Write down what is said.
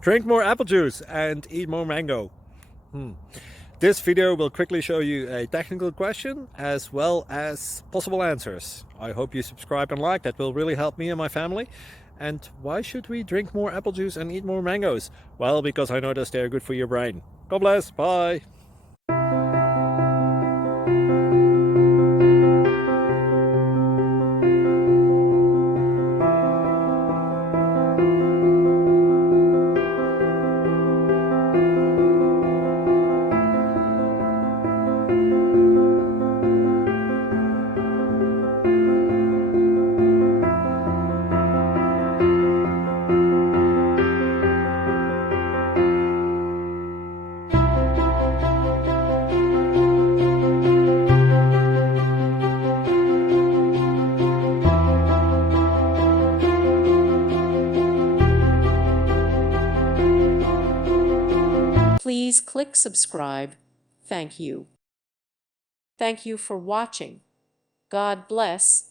Drink more apple juice and eat more mango. This video will quickly show you a technical question as well as possible answers. I hope you subscribe and like, that will really help me and my family. And why should we drink more apple juice and eat more mangoes? Well, because I noticed they're good for your brain. God bless, bye! Please click subscribe. Thank you. Thank you for watching. God bless.